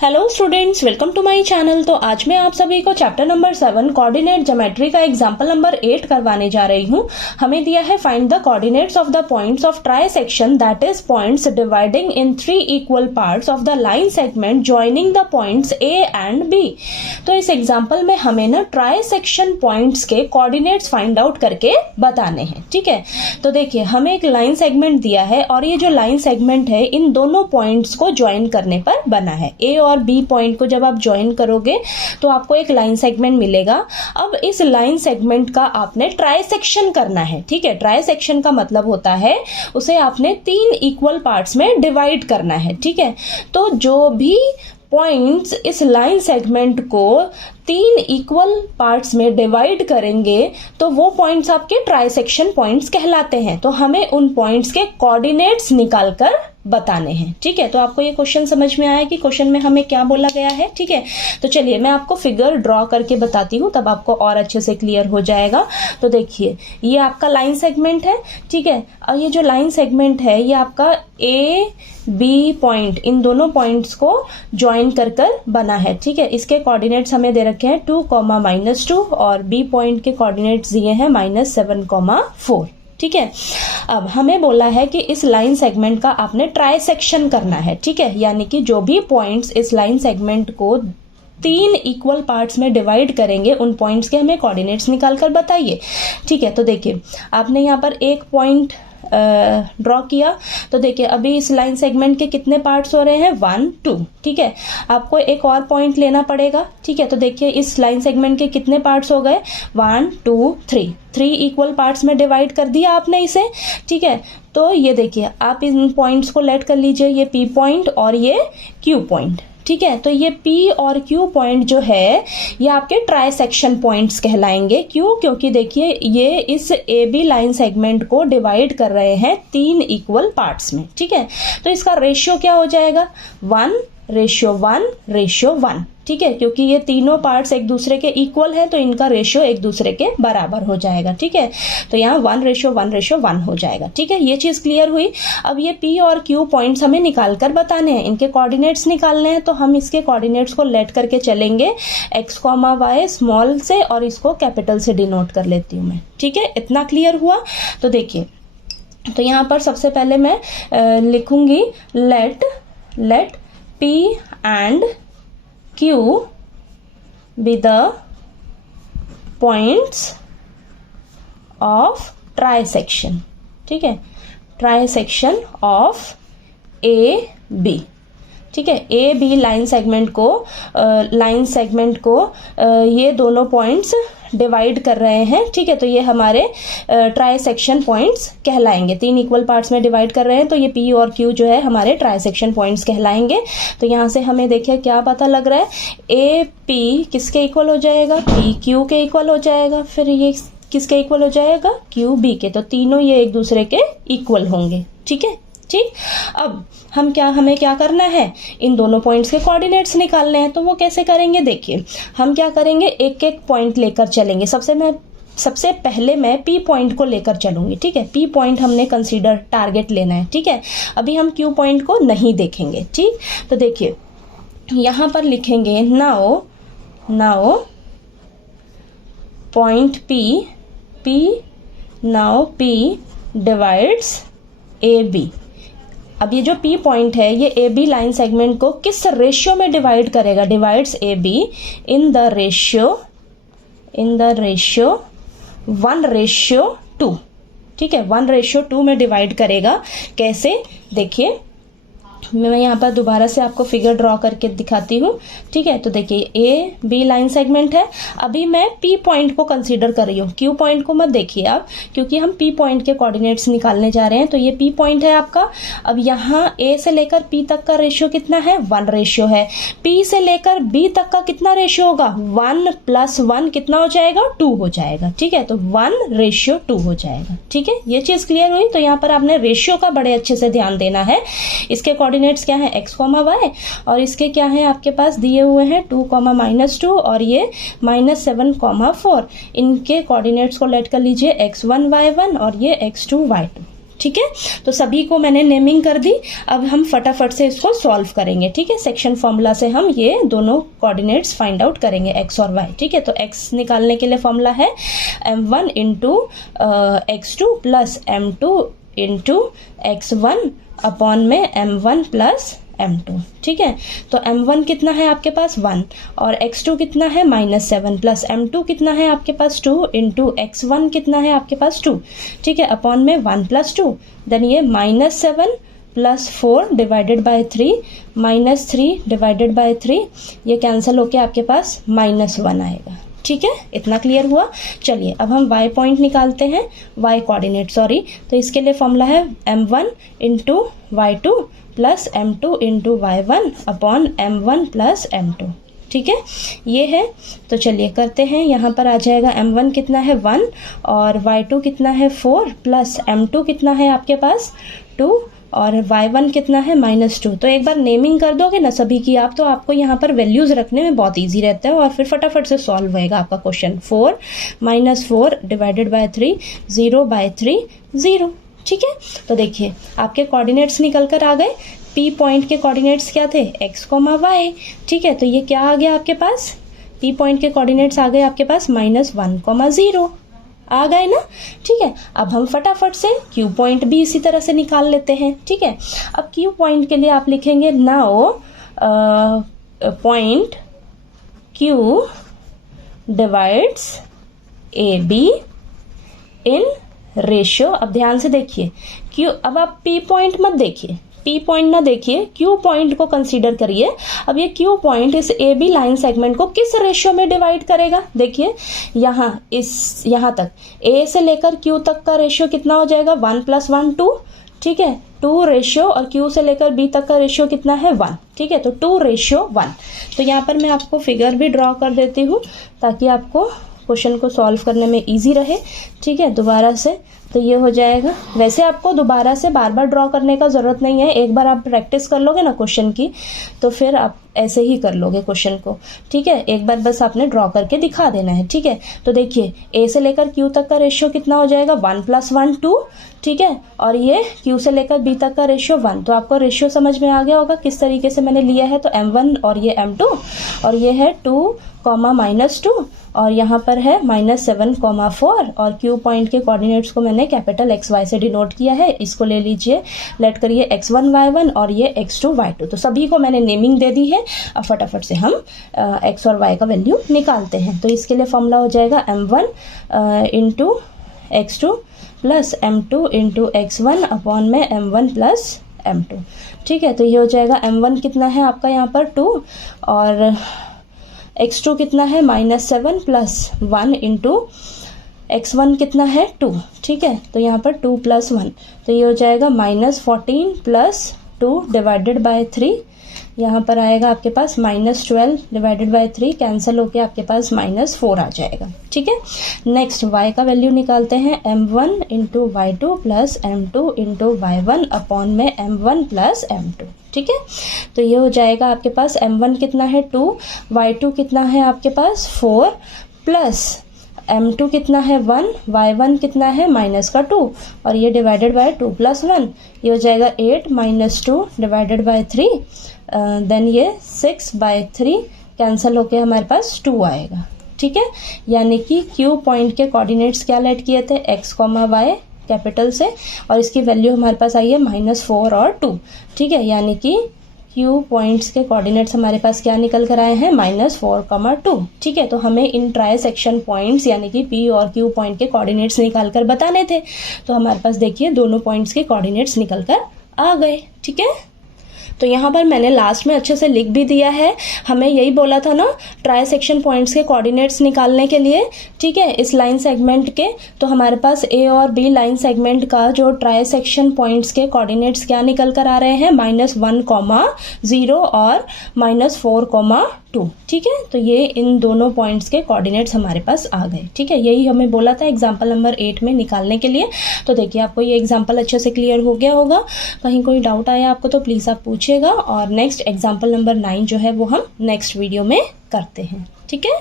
Hello students, welcome to my channel. तो आज मैं आप सभी को चैप्टर नंबर 7 कोऑर्डिनेट ज्योमेट्री का एग्जांपल नंबर 8 करवाने जा रही हूँ। हमें दिया है find the coordinates of the points of trisection that is points dividing in 3 equal parts of the line segment joining the points A and B. तो इस एग्जाम्पल में हमें ना ट्राई सेक्शन पॉइंट्स के कोऑर्डिनेट्स फाइंड आउट करके बताने हैं। ठीक है, तो देखिए हमें एक लाइन सेगमेंट दिया है और ये जो लाइन सेगमेंट है इन दोनों पॉइंट्स को ज्वाइन करने पर बना है। ए और बी पॉइंट को जब आप ज्वाइन करोगे तो आपको एक लाइन सेगमेंट मिलेगा। अब इस लाइन सेगमेंट का आपने ट्राई सेक्शन करना है। ठीक है, ट्राई सेक्शन का मतलब होता है उसे आपने 3 इक्वल पार्ट्स में डिवाइड करना है। ठीक है, तो जो भी पॉइंट्स इस लाइन सेगमेंट को 3 इक्वल पार्ट्स में डिवाइड करेंगे तो वो पॉइंट्स आपके ट्राई सेक्शन पॉइंट्स कहलाते हैं। तो हमें उन पॉइंट्स के कोऑर्डिनेट्स निकालकर बताने हैं। ठीक है, तो आपको ये क्वेश्चन समझ में आया कि क्वेश्चन में हमें क्या बोला गया है। ठीक है, तो चलिए मैं आपको फिगर ड्रॉ करके बताती हूँ, तब आपको और अच्छे से क्लियर हो जाएगा। तो देखिए ये आपका लाइन सेगमेंट है। ठीक है, और ये जो लाइन सेगमेंट है ये आपका ए बी पॉइंट, इन दोनों पॉइंट्स को ज्वाइन कर बना है। ठीक है, इसके कोऑर्डिनेट्स हमें दे रखे हैं 2, -2 और बी पॉइंट के कोऑर्डिनेट्स दिए हैं -7, 4। ठीक है, अब हमें बोला है कि इस लाइन सेगमेंट का आपने ट्राई सेक्शन करना है। ठीक है, यानी कि जो भी पॉइंट्स इस लाइन सेगमेंट को 3 इक्वल पार्ट्स में डिवाइड करेंगे उन पॉइंट्स के हमें कोऑर्डिनेट्स निकाल कर बताइए। ठीक है, तो देखिए आपने यहाँ पर एक पॉइंट ड्रॉ किया। तो देखिए अभी इस लाइन सेगमेंट के कितने पार्ट्स हो रहे हैं, 1, 2। ठीक है, आपको एक और पॉइंट लेना पड़ेगा। ठीक है, तो देखिए इस लाइन सेगमेंट के कितने पार्ट्स हो गए, 1, 2, 3 इक्वल पार्ट्स में डिवाइड कर दिया आपने इसे। ठीक है, तो ये देखिए आप इन पॉइंट्स को लेट कर लीजिए, ये पी पॉइंट और ये क्यू पॉइंट। ठीक है, तो ये P और Q पॉइंट जो है ये आपके ट्राई सेक्शन पॉइंट्स कहलाएंगे। क्यों? क्योंकि देखिए ये इस AB लाइन सेगमेंट को डिवाइड कर रहे हैं 3 इक्वल पार्ट्स में। ठीक है, तो इसका रेशियो क्या हो जाएगा, 1:1:1। ठीक है, क्योंकि ये तीनों पार्ट्स एक दूसरे के इक्वल है तो इनका रेशियो एक दूसरे के बराबर हो जाएगा। ठीक है, तो यहाँ 1:1:1 हो जाएगा। ठीक है, ये चीज क्लियर हुई। अब ये P और Q पॉइंट्स हमें निकाल कर बताने हैं, इनके कोऑर्डिनेट्स निकालने हैं। तो हम इसके कोऑर्डिनेट्स को लेट करके चलेंगे x, y स्मॉल से और इसको कैपिटल से डिनोट कर लेती हूँ मैं। ठीक है, इतना क्लियर हुआ। तो देखिए तो यहाँ पर सबसे पहले मैं लिखूंगी late P and Q be the points of trisection. ठीक है, trisection of AB। ठीक है, ए बी लाइन सेगमेंट को ये दोनों पॉइंट्स डिवाइड कर रहे हैं। ठीक है, तो ये हमारे ट्राई सेक्शन पॉइंट्स कहलाएंगे। 3 इक्वल पार्ट्स में डिवाइड कर रहे हैं तो ये P और Q जो है हमारे ट्राई सेक्शन पॉइंट्स कहलाएंगे। तो यहाँ से हमें देखिए क्या पता लग रहा है, ए पी किसके इक्वल हो जाएगा, P Q के इक्वल हो जाएगा। फिर ये किसके इक्वल हो जाएगा, Q B के। तो तीनों ये एक दूसरे के इक्वल होंगे। ठीक है, ठीक। अब हमें क्या करना है, इन दोनों पॉइंट्स के कोऑर्डिनेट्स निकालने हैं। तो वो कैसे करेंगे, देखिए हम क्या करेंगे, एक एक पॉइंट लेकर चलेंगे। सबसे पहले मैं P पॉइंट को लेकर चलूंगी। ठीक है, P पॉइंट हमने कंसीडर टारगेट लेना है। ठीक है, अभी हम Q पॉइंट को नहीं देखेंगे। ठीक, तो देखिए यहां पर लिखेंगे now point P now P divides AB। अब ये जो P पॉइंट है ये AB लाइन सेगमेंट को किस रेशियो में डिवाइड करेगा, divides AB in the ratio 1:2। ठीक है, 1:2 में डिवाइड करेगा। कैसे, देखिए मैं यहाँ पर दोबारा से आपको फिगर ड्रॉ करके दिखाती हूँ। ठीक है, तो देखिए ए बी लाइन सेगमेंट है। अभी मैं P पॉइंट को कंसीडर कर रही हूँ, Q पॉइंट को मत देखिए आप, क्योंकि हम P पॉइंट के कोऑर्डिनेट्स निकालने जा रहे हैं। तो ये P पॉइंट है आपका। अब यहाँ A से लेकर P तक का रेशियो कितना है, 1 रेशियो है। P से लेकर B तक का कितना रेशियो होगा, 1 + 1 कितना हो जाएगा, 2 हो जाएगा। ठीक है, तो 1:2 हो जाएगा। ठीक है, ये चीज क्लियर हुई। तो यहाँ पर आपने रेशियो का बड़े अच्छे से ध्यान देना है। इसके कोऑर्डिनेट्स क्या है, x, y और इसके क्या है आपके पास दिए हुए हैं 2, -2 और ये -7, 4। इनके कोऑर्डिनेट्स को लेट कर लीजिए x1, y1 और ये x2, y2। ठीक है, तो सभी को मैंने नेमिंग कर दी। अब हम फटाफट से इसको सॉल्व करेंगे। ठीक है, सेक्शन फॉर्मूला से हम ये दोनों कोऑर्डिनेट्स फाइंड आउट करेंगे, x और y। ठीक है, तो x निकालने के लिए फॉर्मूला है m1 into x2 plus m2 into x1 upon में m1 प्लस m2। ठीक है, तो m1 कितना है आपके पास 1 और x2 कितना है -7 प्लस m2 कितना है आपके पास 2 इंटू x1 कितना है आपके पास 2। ठीक है, अपॉन में 1 प्लस 2, देन ये -7 plus 4 divided by 3 -3 divided by 3, ये कैंसिल होके आपके पास -1 आएगा। ठीक है, इतना क्लियर हुआ। चलिए अब हम y पॉइंट निकालते हैं, y कोऑर्डिनेट सॉरी। तो इसके लिए फॉर्मूला है m1 into y2 plus m2 into y1 upon m1 plus m2। ठीक है, ये है। तो चलिए करते हैं, यहाँ पर आ जाएगा m1 कितना है 1 और y2 कितना है 4 प्लस m2 कितना है आपके पास 2 और y1 कितना है -2। तो एक बार नेमिंग कर दोगे ना सभी की आप, तो आपको यहाँ पर वैल्यूज़ रखने में बहुत इजी रहता है और फिर फटाफट से सॉल्व होएगा आपका क्वेश्चन। 4 -4 divided by 3 0 bye 3 0। ठीक है, तो देखिए आपके कोऑर्डिनेट्स निकल कर आ गए। P पॉइंट के कोऑर्डिनेट्स क्या थे x, y। ठीक है, तो ये क्या आ गया आपके पास, P पॉइंट के कोऑर्डिनेट्स आ गए आपके पास -1, 0 आ गए ना। ठीक है, अब हम फटाफट से Q पॉइंट भी इसी तरह से निकाल लेते हैं। ठीक है, अब Q पॉइंट के लिए आप लिखेंगे now point Q divides AB in ratio. अब ध्यान से देखिए Q, अब आप P पॉइंट मत देखिए, P पॉइंट ना देखिए, Q पॉइंट को कंसीडर करिए। अब ये Q पॉइंट इस AB लाइन सेगमेंट को किस रेशियो में डिवाइड करेगा, देखिए यहाँ तक A से लेकर Q तक का रेशियो कितना हो जाएगा 1 + 1 2। ठीक है, 2 रेशियो और Q से लेकर B तक का रेशियो कितना है 1। ठीक है, तो 2:1। तो यहाँ पर मैं आपको फिगर भी ड्रॉ कर देती हूँ ताकि आपको क्वेश्चन को सॉल्व करने में इजी रहे। ठीक है, दोबारा से तो ये हो जाएगा। वैसे आपको दोबारा से बार बार ड्रॉ करने का ज़रूरत नहीं है, एक बार आप प्रैक्टिस कर लोगे ना क्वेश्चन की तो फिर आप ऐसे ही कर लोगे क्वेश्चन को। ठीक है, एक बार बस आपने ड्रॉ करके दिखा देना है। ठीक है, तो देखिए A से लेकर Q तक का रेशियो कितना हो जाएगा 1 + 1 2। ठीक है, और ये Q से लेकर B तक का रेशियो 1। तो आपको रेशियो समझ में आ गया होगा किस तरीके से मैंने लिया है। तो m1 और ये m2 और ये है 2, -2 और यहाँ पर है -7, 4 और Q पॉइंट के कोऑर्डिनेट्स को मैंने कैपिटल XY से डिनोट किया है। इसको ले लीजिए, लेट करिए x1 y1 और ये x2 y2। तो सभी को मैंने नेमिंग दे दी है। अब फटाफट से हम x और y का वैल्यू निकालते हैं। तो इसके लिए फॉर्मूला हो जाएगा m1 into x2 plus m2 into x1 upon में m1 प्लस m2। ठीक है, तो ये हो जाएगा m1 कितना है आपका यहाँ पर 2 और x2 कितना है -7 प्लस 1 इंटू x1 कितना है 2। ठीक है, तो यहाँ पर 2 + 1, तो ये हो जाएगा -14 प्लस 2 डिवाइडेड बाय 3। यहाँ पर आएगा आपके पास -12 डिवाइडेड बाय 3, कैंसिल होके आपके पास -4 आ जाएगा। ठीक है, नेक्स्ट y का वैल्यू निकालते हैं m1 into y2 plus m2 into y1 upon में m1 प्लस m2। ठीक है, तो ये हो जाएगा आपके पास m1 कितना है 2, y2 कितना है आपके पास 4 प्लस m2 कितना है 1, y1 कितना है -2 और ये डिवाइडेड बाय 2 + 1, ये हो जाएगा 8 - 2 डिवाइडेड बाय 3, देन ये 6/3 कैंसिल होके हमारे पास 2 आएगा। ठीक है, यानी कि Q पॉइंट के कोऑर्डिनेट्स क्या लेट किए थे x, y कैपिटल से और इसकी वैल्यू हमारे पास आई है -4 और 2। ठीक है, यानी कि Q पॉइंट्स के कोऑर्डिनेट्स हमारे पास क्या निकल कर आए हैं -4, 2। ठीक है, तो हमें इन ट्राई सेक्शन पॉइंट्स यानी कि P और Q पॉइंट के कोऑर्डिनेट्स निकाल कर बताने थे। तो हमारे पास देखिए दोनों पॉइंट्स के कोऑर्डिनेट्स निकल कर आ गए। ठीक है, तो यहाँ पर मैंने लास्ट में अच्छे से लिख भी दिया है। हमें यही बोला था ना ट्राई सेक्शन पॉइंट्स के कोऑर्डिनेट्स निकालने के लिए। ठीक है, इस लाइन सेगमेंट के, तो हमारे पास A और B लाइन सेगमेंट का जो ट्राई सेक्शन पॉइंट्स के कोऑर्डिनेट्स क्या निकल कर आ रहे हैं -1, 0 और -4, 2। ठीक है, तो ये इन दोनों पॉइंट्स के कोऑर्डिनेट्स हमारे पास आ गए। ठीक है, यही हमें बोला था एग्जाम्पल नंबर 8 में निकालने के लिए। तो देखिए आपको ये एग्जाम्पल अच्छे से क्लियर हो गया होगा। कहीं कोई डाउट आया आपको तो प्लीज़ आप पूछिएगा और नेक्स्ट एग्जाम्पल नंबर 9 जो है वो हम नेक्स्ट वीडियो में करते हैं। ठीक है।